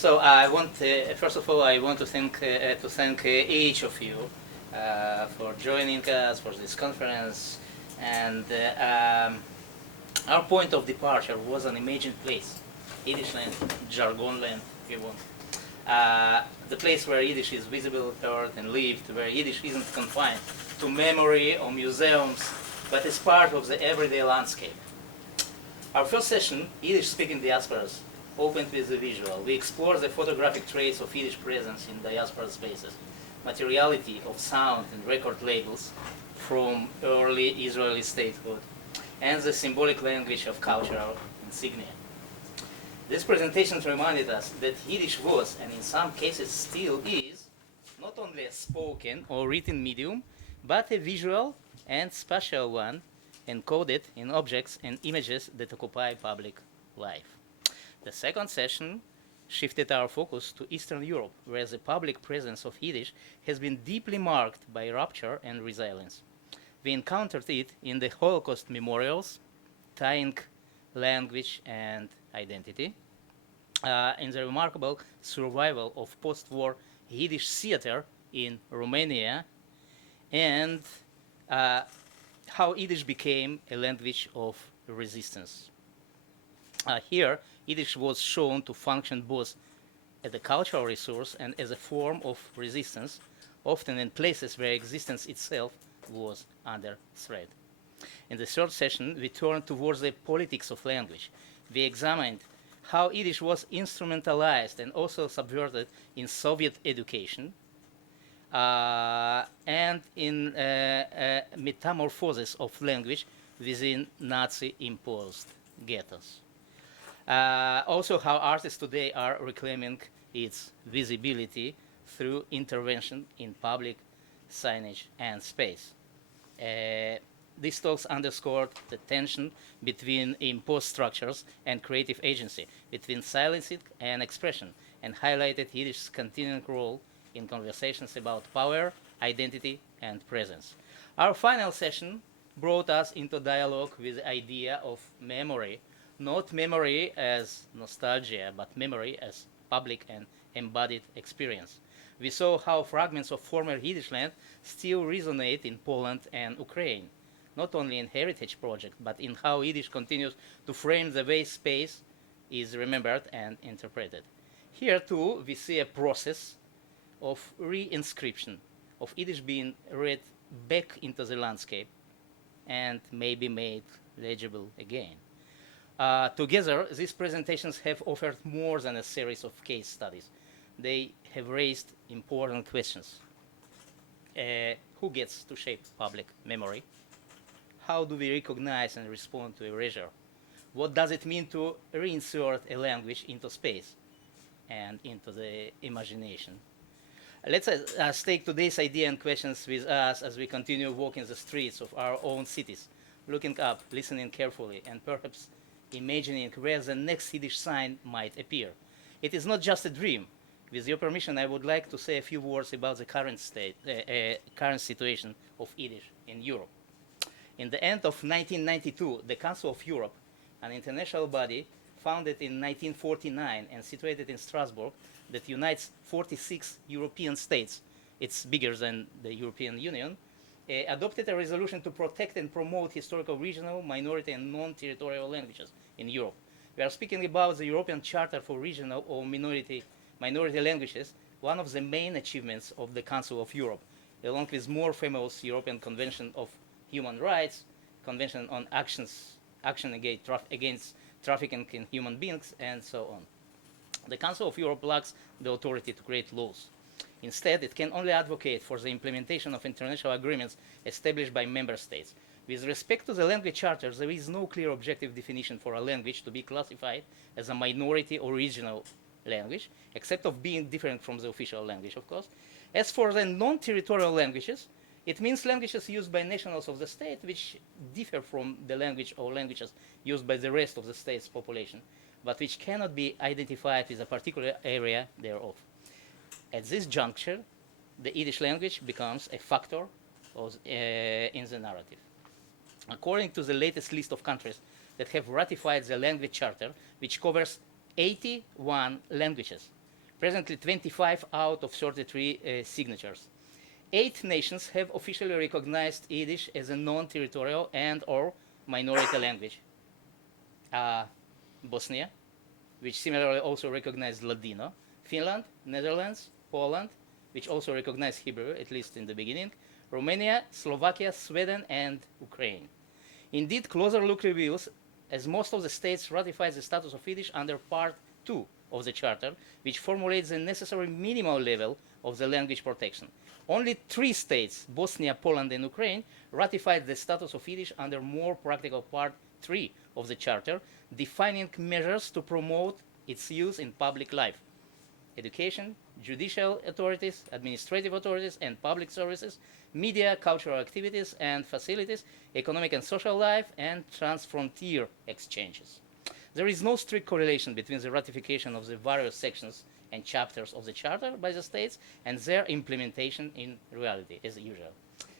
So I want, first of all, I want to thank each of you for joining us for this conference. And our point of departure was an imagined place, Yiddish land, jargon land, if you want. The place where Yiddish is visible, heard, and lived, where Yiddish isn't confined to memory or museums, but is part of the everyday landscape. Our first session, Yiddish-speaking diasporas, opened with the visual. We explore the photographic trace of Yiddish presence in diaspora spaces, materiality of sound and record labels from early Israeli statehood, and the symbolic language of cultural insignia. These presentations reminded us that Yiddish was, and in some cases still is, not only a spoken or written medium, but a visual and spatial one, encoded in objects and images that occupy public life. The second session shifted our focus to Eastern Europe, where the public presence of Yiddish has been deeply marked by rupture and resilience. We encountered it in the Holocaust memorials, tying language and identity, in the remarkable survival of post-war Yiddish theater in Romania, and how Yiddish became a language of resistance. Here, Yiddish was shown to function both as a cultural resource and as a form of resistance, often in places where existence itself was under threat. In the third session, we turned towards the politics of language. We examined how Yiddish was instrumentalized and also subverted in Soviet education, and in metamorphosis of language within Nazi-imposed ghettos. Also, how artists today are reclaiming its visibility through intervention in public signage and space. These talks underscored the tension between imposed structures and creative agency, between silencing and expression, and highlighted Yiddish's continuing role in conversations about power, identity, and presence. Our final session brought us into dialogue with the idea of memory, not memory as nostalgia, but memory as public and embodied experience. We saw how fragments of former Yiddish land still resonate in Poland and Ukraine, not only in heritage projects, but in how Yiddish continues to frame the way space is remembered and interpreted. Here, too, we see a process of re-inscription, of Yiddish being read back into the landscape and maybe made legible again. Together, these presentations have offered more than a series of case studies. They have raised important questions. Who gets to shape public memory? How do we recognize and respond to erasure? What does it mean to reinsert a language into space and into the imagination? Let's take today's idea and questions with us as we continue walking the streets of our own cities, looking up, listening carefully, and perhaps imagining where the next Yiddish sign might appear. It is not just a dream. With your permission, I would like to say a few words about the current situation of Yiddish in Europe. In the end of 1992, the Council of Europe, an international body founded in 1949 and situated in Strasbourg, that unites 46 European states, it's bigger than the European Union, adopted a resolution to protect and promote historical, regional, minority, and non-territorial languages in Europe. We are speaking about the European Charter for Regional or Minority Languages, one of the main achievements of the Council of Europe, along with more famous European Convention of Human Rights, Convention on Action against Trafficking in Human Beings, and so on. The Council of Europe lacks the authority to create laws. Instead, it can only advocate for the implementation of international agreements established by member states. With respect to the language charter, there is no clear objective definition for a language to be classified as a minority or regional language, except of being different from the official language, of course. As for the non-territorial languages, it means languages used by nationals of the state which differ from the language or languages used by the rest of the state's population, but which cannot be identified with a particular area thereof. At this juncture, the Yiddish language becomes a factor in the narrative. According to the latest list of countries that have ratified the language charter, which covers 81 languages, presently 25 out of 33 signatures. 8 nations have officially recognized Yiddish as a non-territorial and or minority language. Bosnia, which similarly also recognized Ladino, Finland, Netherlands, Poland, which also recognized Hebrew, at least in the beginning, Romania, Slovakia, Sweden, and Ukraine. Indeed, closer look reveals as most of the states ratified the status of Yiddish under Part 2 of the Charter, which formulates the necessary minimal level of the language protection. Only 3 states, Bosnia, Poland, and Ukraine, ratified the status of Yiddish under more practical Part 3 of the Charter, defining measures to promote its use in public life. Education, judicial authorities, administrative authorities, and public services, media, cultural activities and facilities, economic and social life, and transfrontier exchanges. There is no strict correlation between the ratification of the various sections and chapters of the Charter by the states and their implementation in reality, as usual.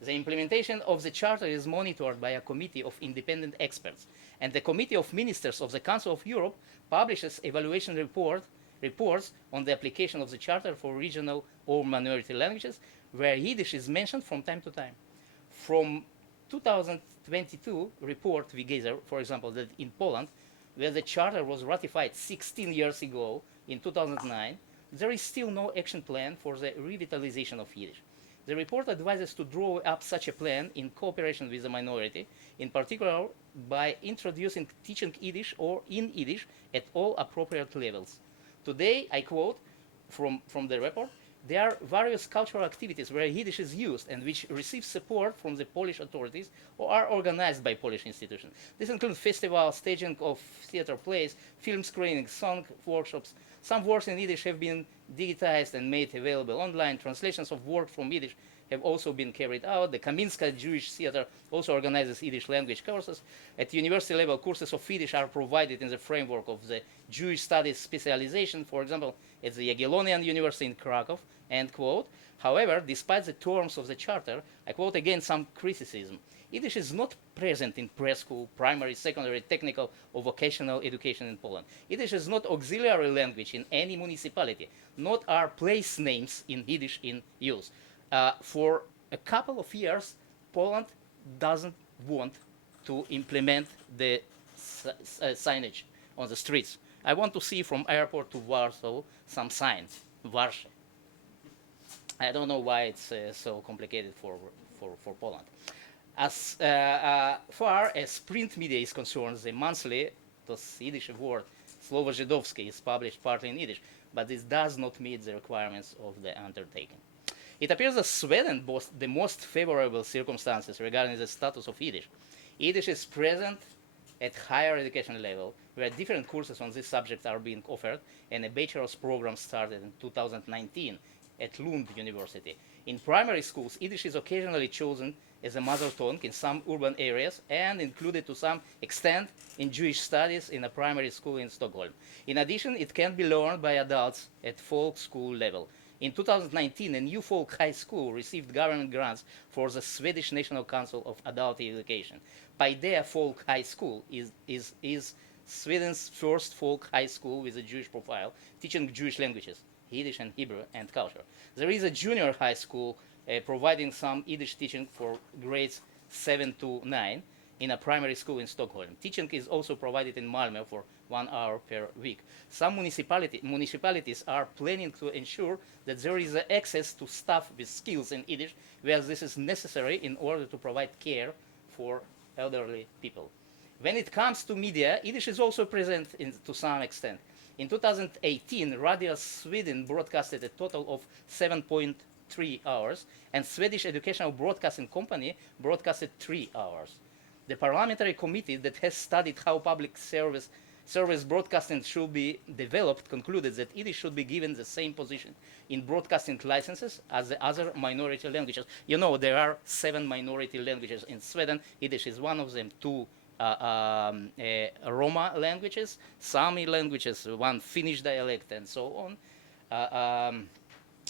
The implementation of the Charter is monitored by a committee of independent experts, and the Committee of Ministers of the Council of Europe publishes evaluation reports on the application of the Charter for regional or minority languages, where Yiddish is mentioned from time to time. From 2022 report we gather, for example, that in Poland, where the Charter was ratified 16 years ago in 2009, there is still no action plan for the revitalization of Yiddish. The report advises to draw up such a plan in cooperation with the minority, in particular by introducing teaching Yiddish or in Yiddish at all appropriate levels. Today, I quote from the report, there are various cultural activities where Yiddish is used and which receive support from the Polish authorities or are organized by Polish institutions. This includes festivals, staging of theater plays, film screenings, song workshops. Some works in Yiddish have been digitized and made available online. Translations of work from Yiddish have also been carried out. The Kaminska Jewish Theater also organizes Yiddish language courses. At university level, courses of Yiddish are provided in the framework of the Jewish studies specialization, for example, at the Jagiellonian University in Krakow, end quote. However, despite the terms of the Charter, I quote again some criticism. Yiddish is not present in preschool, primary, secondary, technical, or vocational education in Poland. Yiddish is not auxiliary language in any municipality, not are place names in Yiddish in use. For a couple of years, Poland doesn't want to implement the signage on the streets. I want to see from airport to Warsaw some signs, Warsaw. I don't know why it's so complicated for Poland. As far as print media is concerned, the monthly, the Yiddish word, Slovo Żydowskie, is published partly in Yiddish, but this does not meet the requirements of the undertaking. It appears that Sweden boasts the most favorable circumstances regarding the status of Yiddish. Yiddish is present at higher education level, where different courses on this subject are being offered, and a bachelor's program started in 2019 at Lund University. In primary schools, Yiddish is occasionally chosen as a mother tongue in some urban areas and included to some extent in Jewish studies in a primary school in Stockholm. In addition, it can be learned by adults at folk school level. In 2019, a new folk high school received government grants for the Swedish National Council of Adult Education. Paideia Folk High School is Sweden's first folk high school with a Jewish profile, teaching Jewish languages, Yiddish and Hebrew, and culture. There is a junior high school providing some Yiddish teaching for grades 7 to 9 in a primary school in Stockholm. Teaching is also provided in Malmö for 1 hour per week. Some municipalities are planning to ensure that there is access to staff with skills in Yiddish, where this is necessary in order to provide care for elderly people. When it comes to media, Yiddish is also present to some extent. In 2018, Radio Sweden broadcasted a total of 7.3 hours, and Swedish Educational Broadcasting Company broadcasted 3 hours. The parliamentary committee that has studied how public service broadcasting should be developed concluded that Yiddish should be given the same position in broadcasting licenses as the other minority languages. You know, there are 7 minority languages in Sweden. Yiddish is one of them, 2 Roma languages, Sami languages, 1 Finnish dialect, and so on.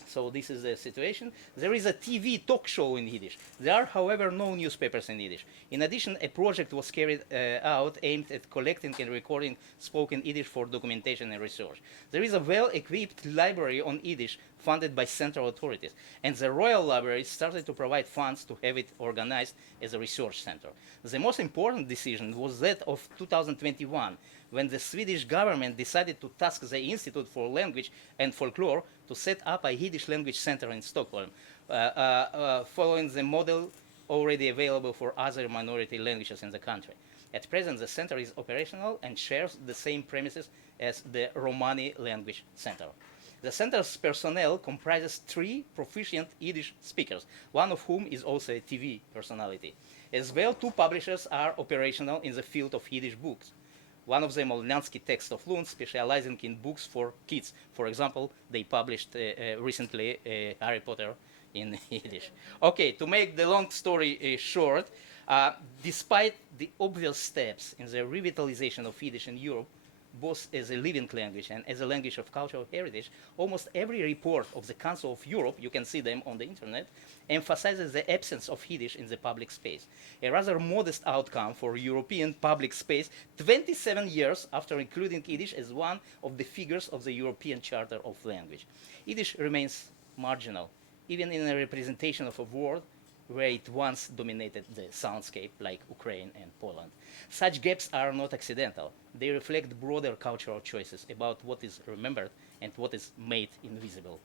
So this is the situation. There is a TV talk show in Yiddish. There are, however, no newspapers in Yiddish. In addition, a project was carried out aimed at collecting and recording spoken Yiddish for documentation and research. There is a well-equipped library on Yiddish funded by central authorities, and the Royal Library started to provide funds to have it organized as a research center. The most important decision was that of 2021, when the Swedish government decided to task the Institute for Language and Folklore to set up a Yiddish language center in Stockholm, following the model already available for other minority languages in the country. At present, the center is operational and shares the same premises as the Romani Language Center. The center's personnel comprises 3 proficient Yiddish speakers, one of whom is also a TV personality. As well, 2 publishers are operational in the field of Yiddish books. One of them, Olnyansky Text of Lund, specializing in books for kids. For example, they published recently Harry Potter in Yiddish. Okay, to make the long story short, despite the obvious steps in the revitalization of Yiddish in Europe, both as a living language and as a language of cultural heritage, almost every report of the Council of Europe, you can see them on the internet, emphasizes the absence of Yiddish in the public space. A rather modest outcome for European public space 27 years after including Yiddish as one of the figures of the European Charter of Language. Yiddish remains marginal, even in a representation of a world where it once dominated the soundscape, like Ukraine and Poland. Such gaps are not accidental. They reflect broader cultural choices about what is remembered and what is made invisible.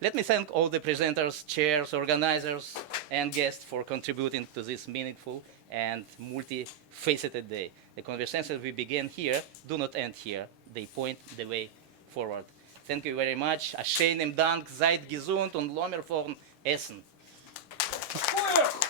Let me thank all the presenters, chairs, organizers, and guests for contributing to this meaningful and multifaceted day. The conversations we begin here do not end here. They point the way forward. Thank you very much. Schönen Dank, seid gesund und Lommer von Essen. Feuer!